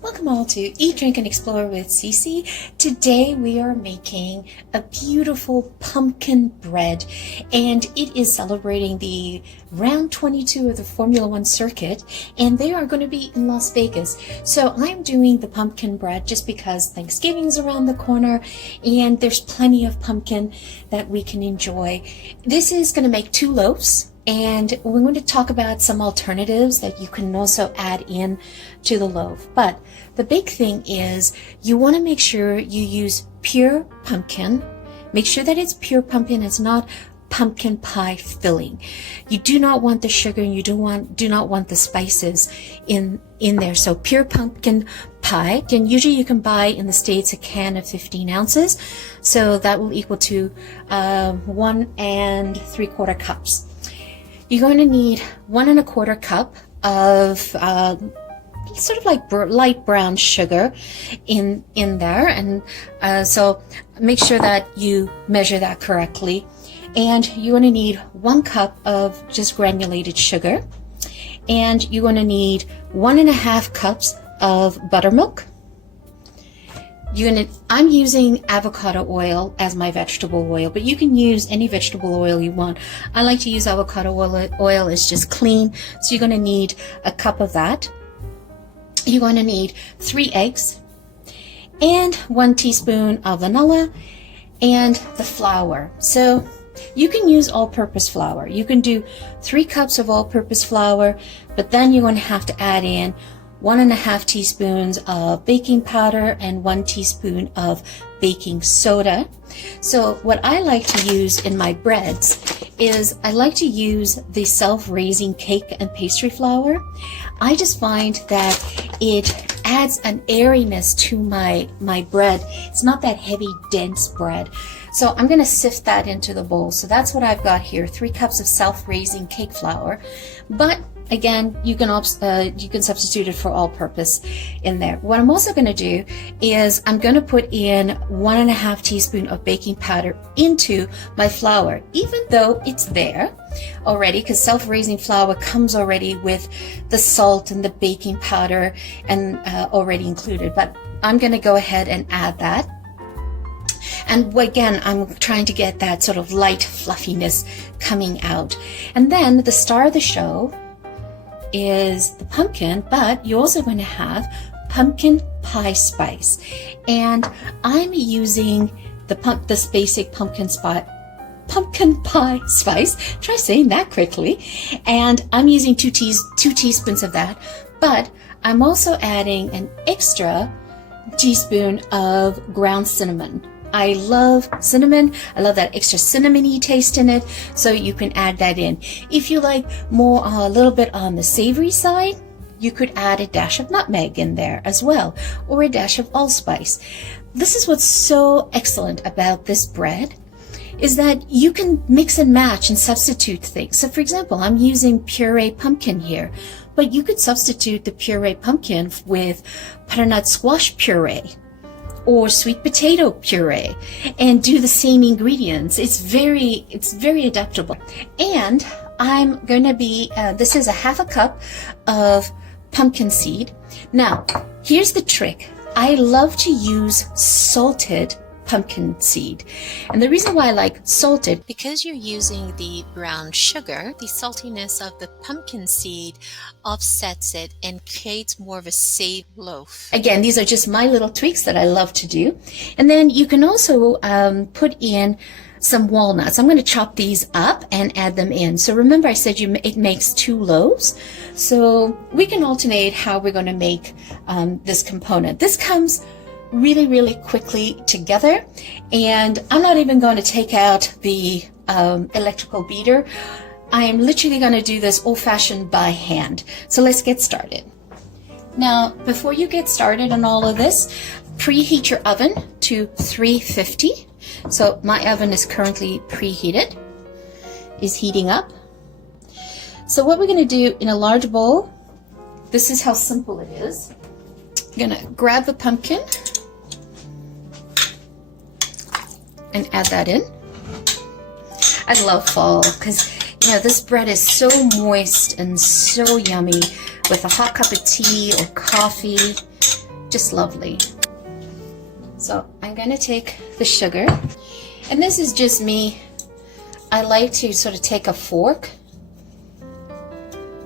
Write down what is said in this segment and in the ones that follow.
Welcome all to Eat, Drink, and Explore with Cece. Today we are making a beautiful pumpkin bread, and it is celebrating the round 22 of the Formula One circuit, and they are going to be in Las Vegas. So I'm doing the pumpkin bread just because Thanksgiving's around the corner and there's plenty of pumpkin that we can enjoy. This is going to make 2 loaves. And we're going to talk about some alternatives that you can also add in to the loaf. But the big thing is you want to make sure you use pure pumpkin. Make sure that it's pure pumpkin. It's not pumpkin pie filling. You do not want the sugar and you do not want the spices in there. So pure pumpkin pie. And usually you can buy in the States a can of 15 ounces. So that will equal to 1 3/4 cups. You're going to need 1 1/4 cup of sort of like light brown sugar in there, and so make sure that you measure that correctly. And you're going to need 1 cup of just granulated sugar, and you're going to need 1 1/2 cups of buttermilk. I'm using avocado oil as my vegetable oil, but you can use any vegetable oil you want. I like to use avocado oil. It's just clean. So you're going to need a cup of that. You're going to need 3 eggs and 1 teaspoon of vanilla and the flour. So you can use all-purpose flour. You can do 3 cups of all-purpose flour, but then you're going to have to add in 1 1/2 teaspoons of baking powder and 1 teaspoon of baking soda. So what I like to use in my breads is I like to use the self-raising cake and pastry flour. I just find that it adds an airiness to my bread. It's not that heavy, dense bread. So I'm going to sift that into the bowl. So that's what I've got here, 3 cups of self-raising cake flour. But again, you can substitute it for all-purpose in there. What I'm also going to do is I'm going to put in 1 1/2 teaspoon of baking powder into my flour, even though it's there already, because self-raising flour comes already with the salt and the baking powder and already included. But I'm going to go ahead and add that. And again, I'm trying to get that sort of light fluffiness coming out. And then the star of the show is the pumpkin, but you're also going to have pumpkin pie spice. And I'm using this basic pumpkin pie spice. Try saying that quickly. And I'm using 2 teaspoons of that, but I'm also adding an extra teaspoon of ground cinnamon. I love cinnamon. I love that extra cinnamony taste in it, so you can add that in. If you like more a little bit on the savory side, you could add a dash of nutmeg in there as well, or a dash of allspice. This is what's so excellent about this bread, is that you can mix and match and substitute things. So for example, I'm using puree pumpkin here, but you could substitute the puree pumpkin with butternut squash puree or sweet potato puree and do the same ingredients. It's very adaptable. And I'm going to be, this is a 1/2 cup of pumpkin seed. Now, here's the trick. I love to use salted pumpkin seed. And the reason why I like salted, because you're using the brown sugar, the saltiness of the pumpkin seed offsets it and creates more of a safe loaf. Again, these are just my little tweaks that I love to do. And then you can also put in some walnuts. I'm going to chop these up and add them in. So remember I said it makes 2 loaves. So we can alternate how we're going to make this component. This comes really quickly together, and I'm not even going to take out the electrical beater. I am literally going to do this old-fashioned by hand. So let's get started. Now, before you get started on all of this, preheat your oven to 350. So my oven is currently preheated, is heating up. So what we're going to do in a large bowl, this is how simple it is. I'm going to grab the pumpkin and add that in. I love fall because, you know, this bread is so moist and so yummy with a hot cup of tea or coffee. just lovely. So I'm going to take the sugar, and this is just me. I like to sort of take a fork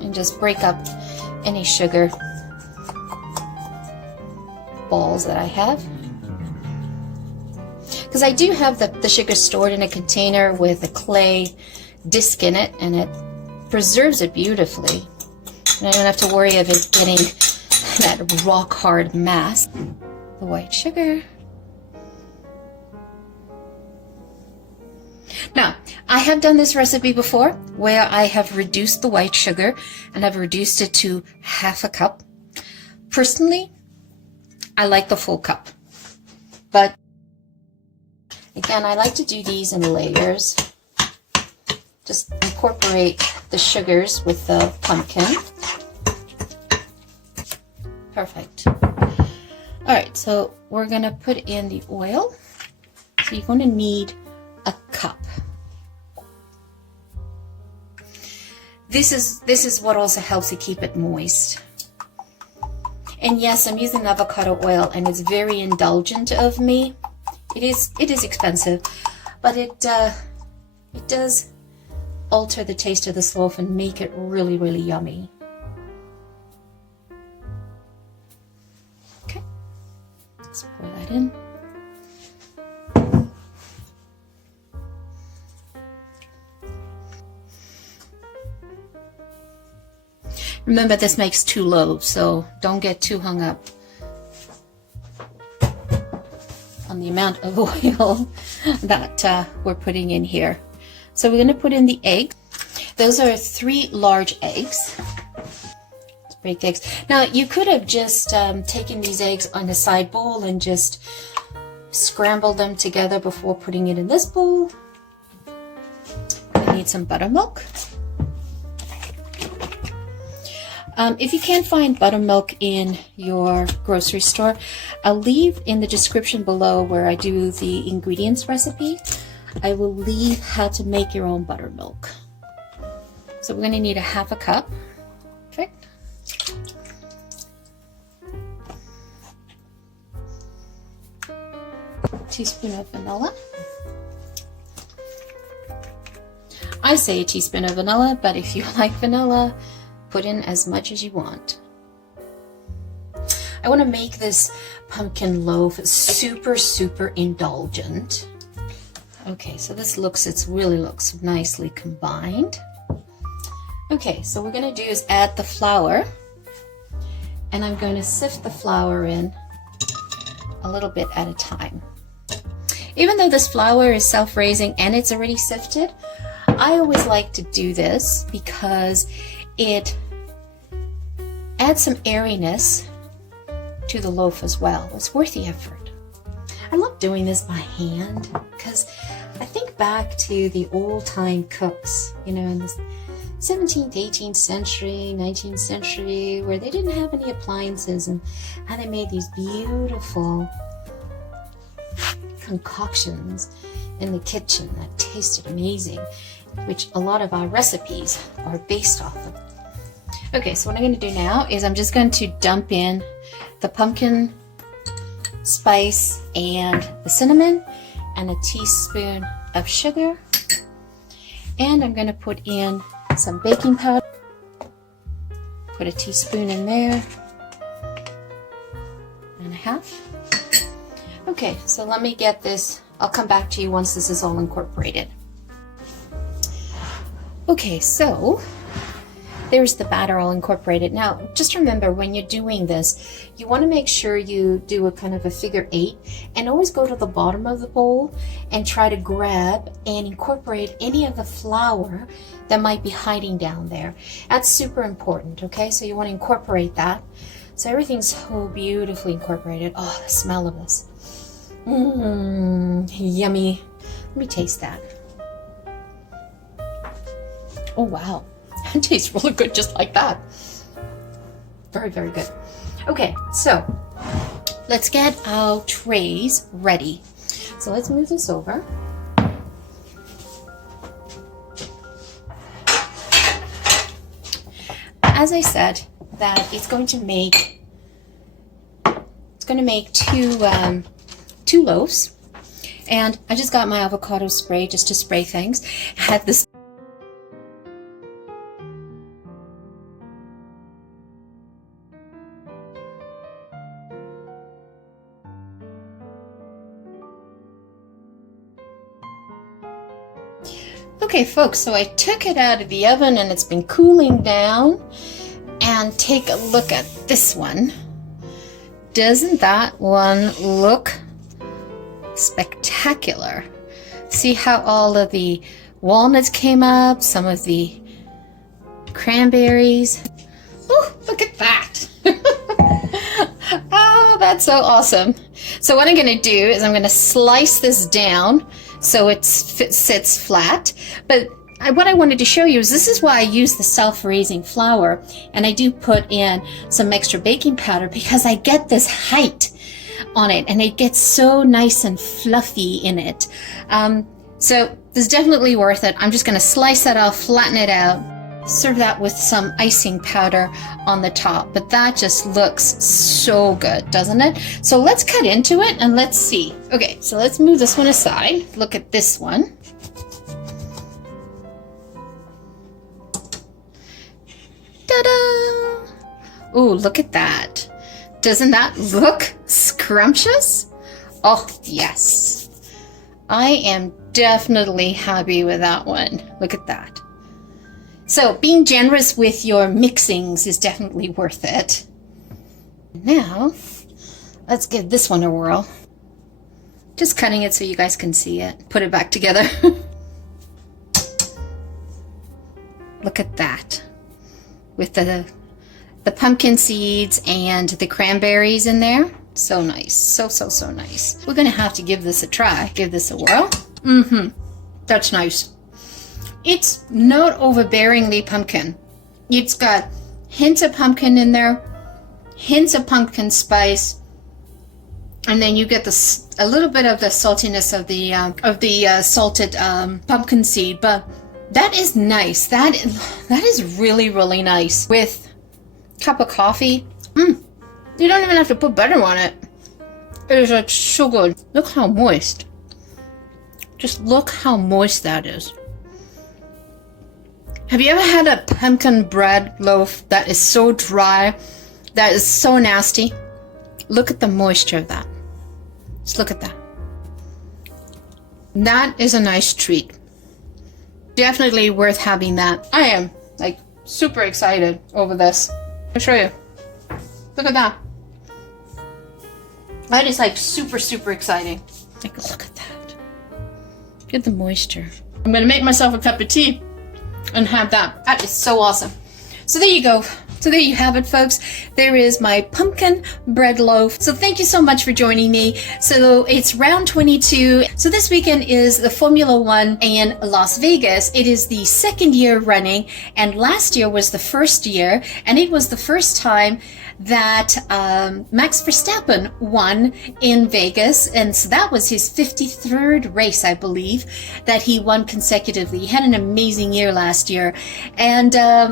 and just break up any sugar balls that I have. Because I do have the sugar stored in a container with a clay disc in it, and it preserves it beautifully. And I don't have to worry of it getting that rock hard mass. The white sugar. Now, I have done this recipe before where I have reduced the white sugar and I've reduced it to half a cup. Personally, I like the full cup. But again, I like to do these in layers. Just incorporate the sugars with the pumpkin. Perfect. All right, so we're gonna put in the oil. So you're gonna need a cup. This is what also helps to keep it moist. And yes, I'm using avocado oil, and it's very indulgent of me. It is expensive, but it does alter the taste of this loaf and make it really, really yummy. Okay, let's pour that in. Remember, this makes 2 loaves, so don't get too hung up on the amount of oil that we're putting in here. So we're going to put in the eggs. Those are 3 large eggs. Let's break the eggs. Now, you could have just taken these eggs on a side bowl and just scrambled them together before putting it in this bowl. We need some buttermilk. If you can't find buttermilk in your grocery store, I'll leave in the description below where I do the ingredients recipe. I will leave how to make your own buttermilk. So we're going to need a half a cup. Perfect. Teaspoon of vanilla. I say a teaspoon of vanilla, but if you like vanilla, put in as much as you want. I want to make this pumpkin loaf super, super indulgent. Okay, so this really looks nicely combined. Okay, so what we're going to do is add the flour, and I'm going to sift the flour in a little bit at a time. Even though this flour is self-raising and it's already sifted, I always like to do this because it adds some airiness to the loaf as well. It's worth the effort. I love doing this by hand because I think back to the old-time cooks, you know, in the 17th, 18th century, 19th century, where they didn't have any appliances, and how they made these beautiful concoctions in the kitchen that tasted amazing, which a lot of our recipes are based off of. Okay, so what I'm going to do now is I'm just going to dump in the pumpkin spice and the cinnamon and a teaspoon of sugar. And I'm going to put in some baking powder. Put a teaspoon in there and a half. Okay, so let me get this. I'll come back to you once this is all incorporated. Okay, so there's the batter all incorporated. Now, just remember when you're doing this, you want to make sure you do a kind of a figure 8 and always go to the bottom of the bowl and try to grab and incorporate any of the flour that might be hiding down there. That's super important, okay? So you want to incorporate that. So everything's so beautifully incorporated. Oh, the smell of this. Yummy. Let me taste that. Oh, wow. It tastes really good just like that. Very, very good. Okay, so let's get our trays ready. So let's move this over. As I said, that it's going to make It's going to make two loaves. And I just got my avocado spray just to spray things. I had this Okay folks, so I took it out of the oven and it's been cooling down. And take a look at this one. Doesn't that one look spectacular? See how all of the walnuts came up, some of the cranberries. Oh, look at that. Oh, that's so awesome. So what I'm going to do is I'm going to slice this down so it sits flat. But what I wanted to show you is this is why I use the self-raising flour, and I do put in some extra baking powder because I get this height on it and it gets so nice and fluffy in it. So this is definitely worth it. I'm just going to slice that off, flatten it out, serve that with some icing powder on the top. But that just looks so good, doesn't it? So let's cut into it and let's see. Okay, so let's move this one aside. Look at this one. Ta-da! Ooh, look at that. Doesn't that look scrumptious? Oh, yes. I am definitely happy with that one. Look at that. So being generous with your mixings is definitely worth it. Now, let's give this one a whirl. Just cutting it so you guys can see it. Put it back together. Look at that. With the pumpkin seeds and the cranberries in there. So nice. So nice. We're going to have to give this a try. Give this a whirl. That's nice. It's not overbearingly pumpkin. It's got hints of pumpkin in there, hints of pumpkin spice, and then you get a little bit of the saltiness of the salted pumpkin seed. But that is nice. That is really, really nice. With a cup of coffee. You don't even have to put butter on it. It is like so good. Look how moist. Just look how moist that is. Have you ever had a pumpkin bread loaf that is so dry, that is so nasty? Look at the moisture of that. Just look at that. That is a nice treat. Definitely worth having that. I am like super excited over this. I'll show you. Look at that. That is like super, super exciting. Like, look at that. Look at the moisture. I'm gonna make myself a cup of tea and have that. That is so awesome. So there you go. So there you have it, folks. There is my pumpkin bread loaf. So thank you so much for joining me. So it's round 22. So this weekend is the Formula One in Las Vegas. It is the second year running, and last year was the first year, and it was the first time that Max Verstappen won in Vegas, and so that was his 53rd race, I believe, that he won consecutively. He had an amazing year last year, and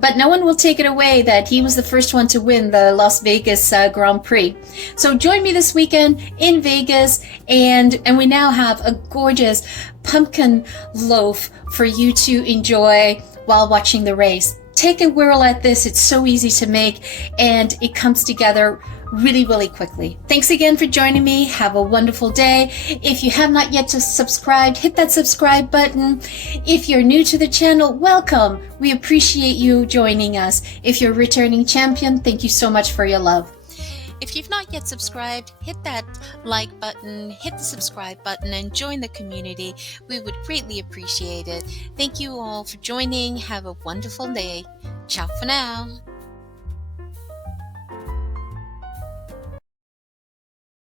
but no one will take it away that he was the first one to win the Las Vegas Grand Prix. So join me this weekend in Vegas, and we now have a gorgeous pumpkin loaf for you to enjoy while watching the race. Take a whirl at this. It's so easy to make, and it comes together really, really quickly. Thanks again for joining me. Have a wonderful day. If you have not yet subscribed, hit that subscribe button. If you're new to the channel, welcome. We appreciate you joining us. If you're a returning champion, thank you so much for your love. If you've not yet subscribed, hit that like button, hit the subscribe button, and join the community. We would greatly appreciate it. Thank you all for joining. Have a wonderful day. Ciao for now.